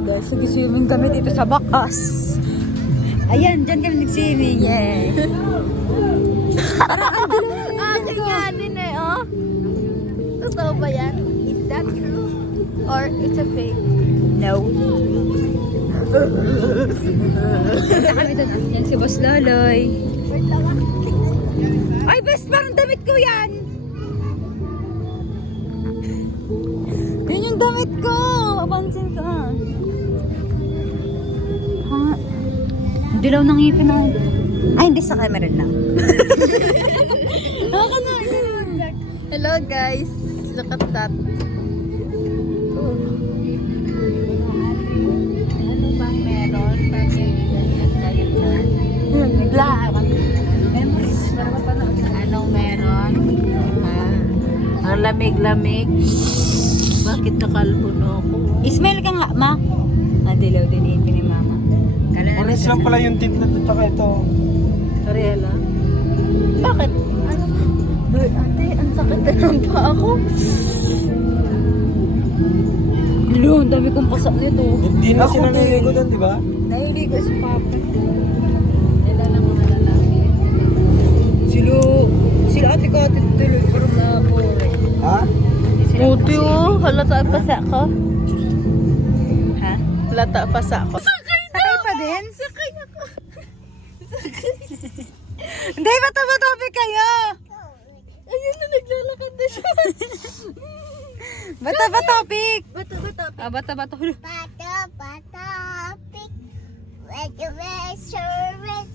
guys, nag-swimming kami dito sa bakas. Ayan, dyan kami nag-swimming. Yay! Akin nga din eh, oh. Totoo ba yan? Is that true? Or it's a fake? No. Punta kami doon. Yan si Boss Loloy. Wait lang ah. Ay, best, parang damit ko yan. Yun yung damit ko. Papansin ka. Ha? Dilaw ng ngipin na. Ay, hindi sa camera lang. Hello guys. Look at that. Ano bang meron? Black. Memories. Para mapanood. Anong meron? Ang lamig-lamig. Bakit nakalbo na ako? Ismail ka nga, ma. Dilaw din ngipin ni mama. Kala na Orange lang pala yung tint na ito, tsaka ito. Ariela? Bakit? Ano? Ate, ang sakit na lang pa ako. Hello, ang dami kong pasak nito. Hindi na sila naliligo doon, di ba? Nahiligo si Papa. Ilan ang mga lalaki? Sila ate ko ate tuloy pero na bore. Ha? Puti oh, halata pa sa ako. Ha? Halata pa sa ako. Sakay pa din? Sakay ako. Hindi, bata-batopic kayo! Ayun na, naglalakad na siya. Bata-batopic! Bato. Bata-batopic. Pick. With your restaurant.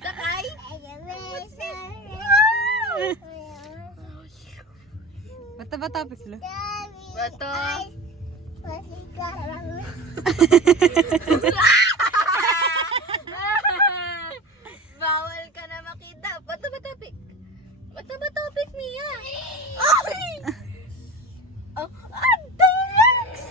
Sakay? Bata-batopic sila. Bato. Bawal ka na makita. Bato ba topic? Bato ba topic, Mia? Ay! Oh, Alex!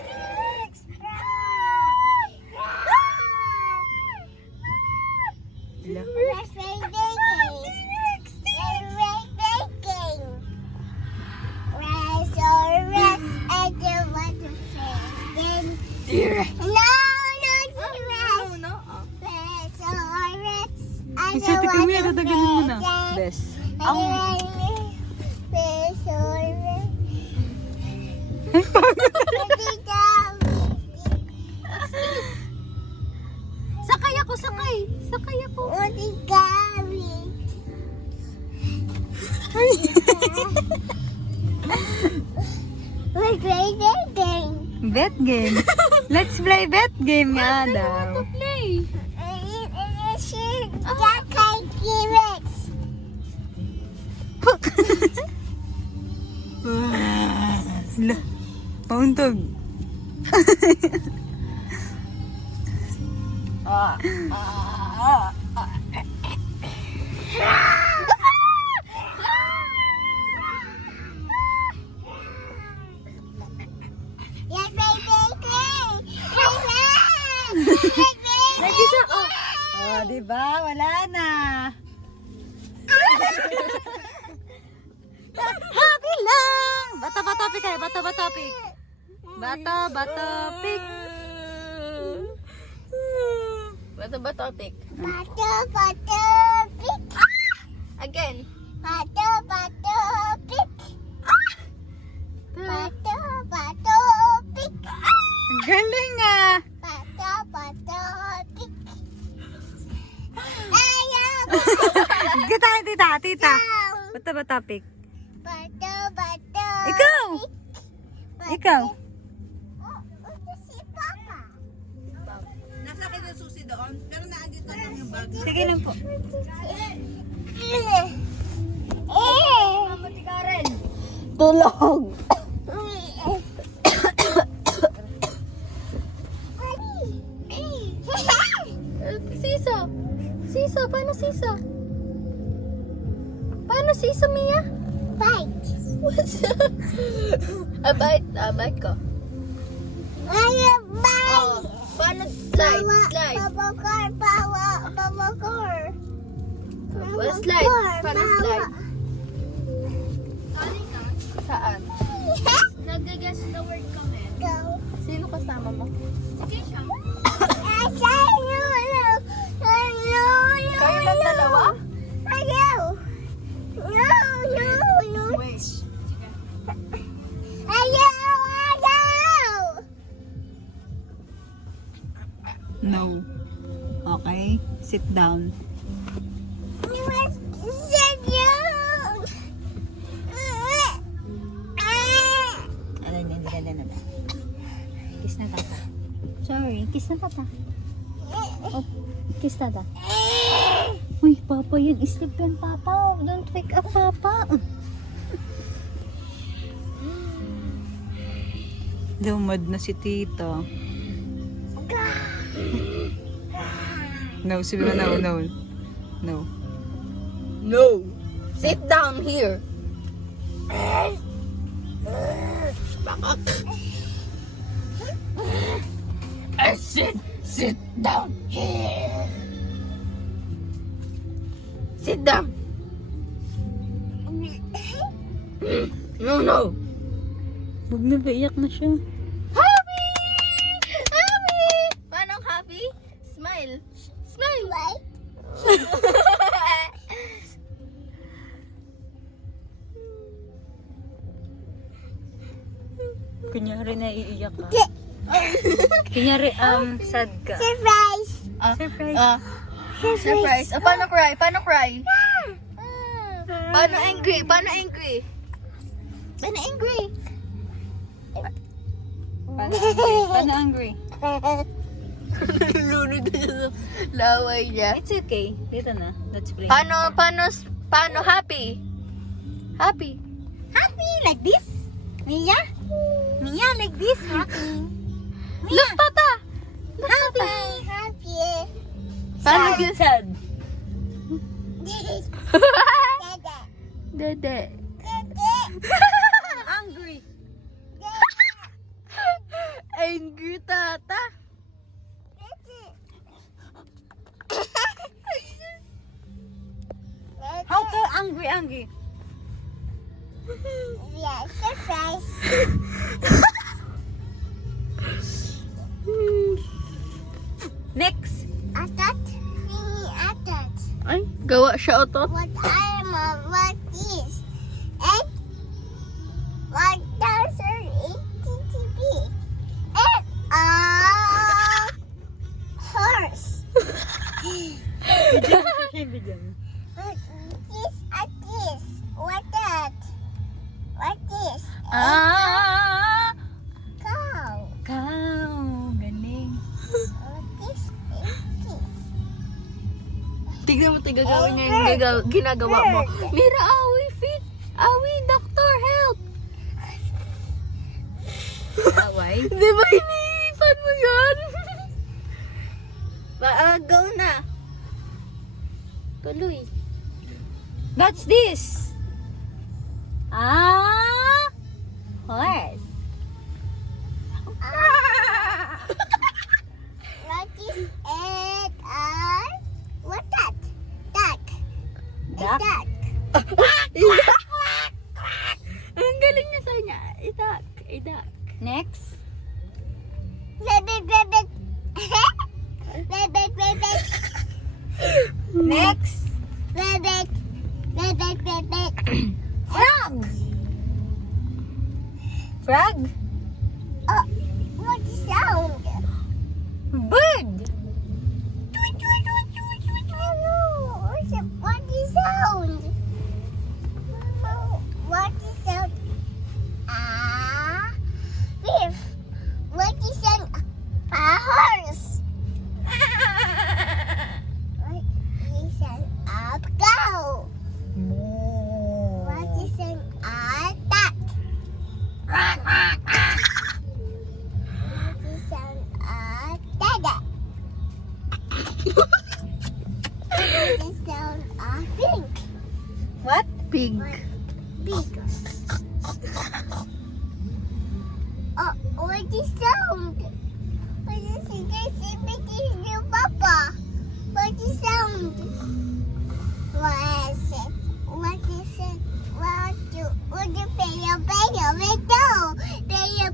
Isipin ko mo yan, dadaganin mo na. Best. Ang... Sakay ako, sakay! Sakay ako! Bet game. Let's play bet game nga daw. Play! Sila. Pauntog. Nag-isa ko. Oh, diba? Wala na. Happy lang! Bata-batopic kayo, bata-batopic. Bata-batopic. Bato ba topic? Again. Ang galing ah! Tita. Bata-batopic. Ikaw! Ikaw! Nasa akin yung susi doon, pero naandito lang yung bag. Sige lang po. Tulog! Siso! Siso! Paano siso? Paano siso, Mia? Bite. What's that? Bite ko. Oh, paano slide? Slide. Bubble car. Slide. Paano slide? Saan? Nag-guess the word kami. Go. Sino kasama mo? Sige siya. Kayo lang dalawa? Ayaw. No. Wait. Ayaw. No. Okay, sit down. You must sit down. Kiss na tata. Sorry, kiss na tata. Oh, kiss tata. Uy, Papa, yan. Sleep yan, Papa. Don't wake up, Papa. Lumad na si Tita. No, sabi mo no. No. Sit down here. I said, sit down here. Sit down. No. Huwag na, iyak na siya. Happy! Paano ang happy? Smile. Kunyari naiiyak ka. Kunyari, sad ka. Surprise. Surprise. Surprise. Paano cry? Paano angry? Paano angry? Paano angry? Lunod na sa laway niya. It's okay. Dito na. Let's play. Paano happy? Happy. Happy like this? Mia, like this. Happy. Look, Tata. Happy. Paano Sad. Sad. Dede. Angry. Angry, Tata. How to angry? Yeah, surprise. Next. Atat. Ay, gawa siya otot. What is? And 1,080 TB. And a horse. What is? What that? What is? Cow. Cow. Galing. What is? Tignan mo, gagawin niya yung ginagawa mo. Mira, awi, fit. Awi, doctor, help. Away. Di ba hinihipan mo yun? Go na. Tuloy. What's this? Horse. What is it? What that? Duck. Duck. Duck. Ang galing niya sa niya. Idak. Next. Rabbit. Rabbit. Next. Rabbit. Frog. Frog. Oh, what is sound? Bird. What is sound? What is sound? Beef. What is sound? Horse. What is sound? Cow. What is sound? Duck. What is sound? Dada. What is sound? Pink. What? Pig. Big. Oh, what is sound? What is it? Papa. What is sound? What is it? What is it? Would you pay your window? Pay your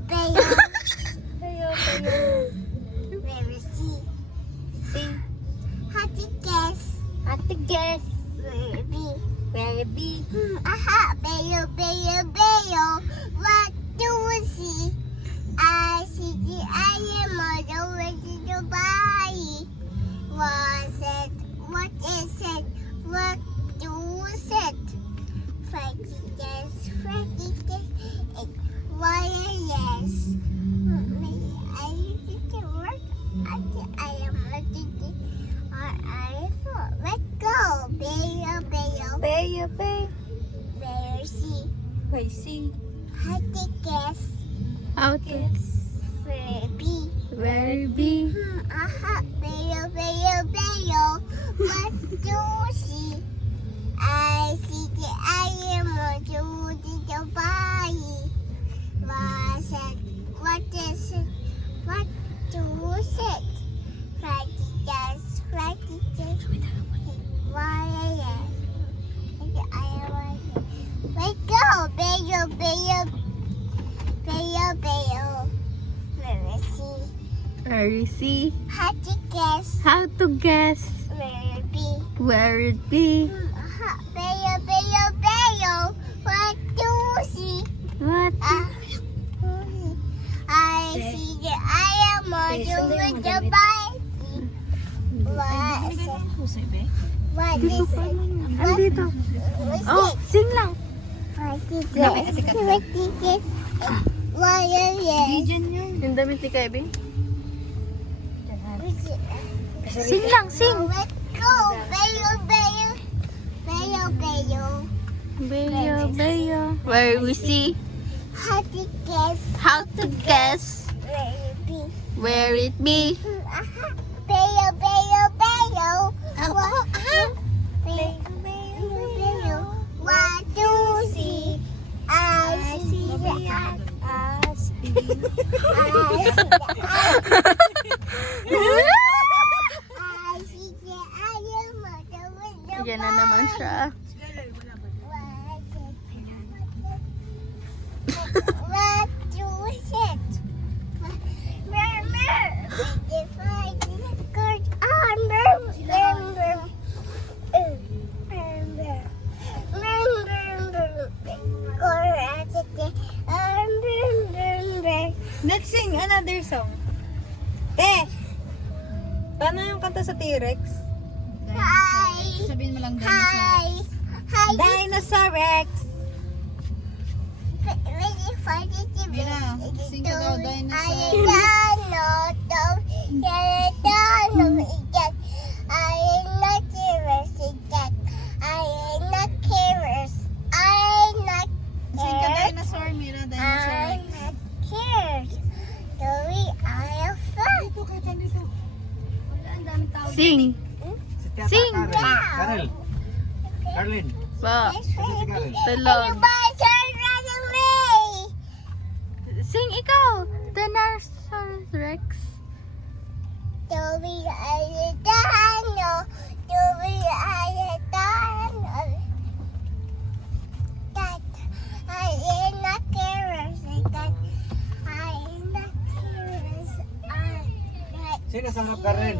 Where is he? See? How to guess? At the guess. Where it be? Where it be? Aha, bayo. What do we see? I see the animal already to buy. Was it? What is it? What do it? Frankie guess. Why yes? I used to work at the I am ready. Let's go, bayo. Bayo, bay. Where is he? I see. How to guess? How to Where it be? where it be? Aha, bayo. What do you see? I see the animal to the body. Was it? What is it? What do it? Frankie guess. Why yes? Let's go, bayo. Where is he? Where you see? How to guess? How to guess Where it be? where it be? Aha, bayo. What do you see? What? I see the animal with the body. What is it? What is it? Andito. What's Oh, it? sing lang. What is it? What is it? Region yun. Yung damit ni Kevin. What's it? Sing lang, sing. Let's go, bayo. Bayo. Where we see? How to guess? How to guess Where it be? where it be? Aha, bayo. What do you see? I see the animal. Yan na naman siya. What do you say? Let's sing another song. Paano yung kanta sa T-Rex? Hi. Sabihin mo lang Hi. Dinosaur Rex. Ready for the TV. Mira, sing ka daw, dinosaur. Sing ka dinosaur, Mira, dinosaur Rex. Sing. Sing. Karel. Carlin. Ba. Kasi si Karel. Tulog. Sing ikaw. Dinosaur Rex. Sino sa harap, Karel?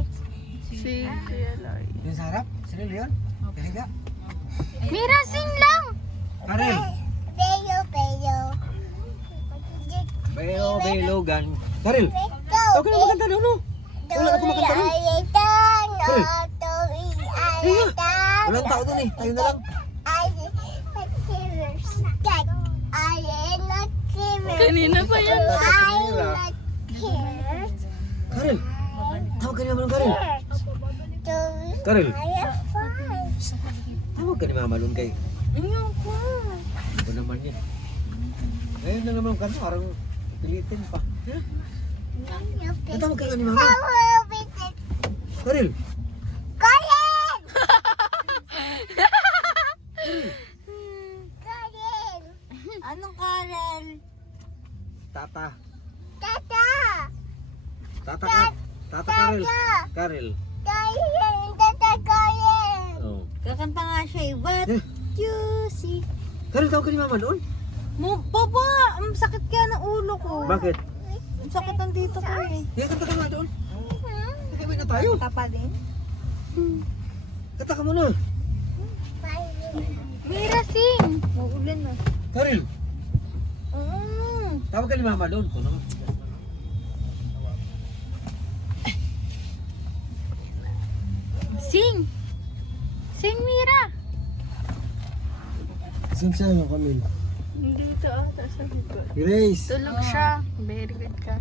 Si Eloy. Yung sa harap? Sino yun? Kahiga. Mira, sing lang. Karel. Bayo, Logan. Karel. Huwag ka na magkanta doon, no? Wala na kumakanta doon. Walang tao doon eh. Tayo na lang. Kanina pa yan. Karel. Tawag ka ni Mama Lun, Karel. Karel. Tawag ka ni Mama Lun kay. Ano naman yan? Ngayon na naman kanta, parang pilitin pa. Tawag ka ni Mama. Karel. Anong Karel? Tata. Tata! Tata ka. Tata Karel. Karel. Tata Kayen! Oh. Kakanta nga siya eh. What Eh. you see? Karil, tawag ka ni mama doon. Papa, ang sakit kaya ng ulo ko. Bakit? Ang sakit ng dito ko eh. Hindi, kanta ka nga doon. Kakawin na tayo. Kata pa din. Kanta ka muna. Mira, sing! Maulan na. Karil, Mm. tawag ka ni mama doon. Kuno. Sing! Sing, Mira! Saan siya yung Camille? Dito ata sa likod. Grace. Tulog siya. Very good ka.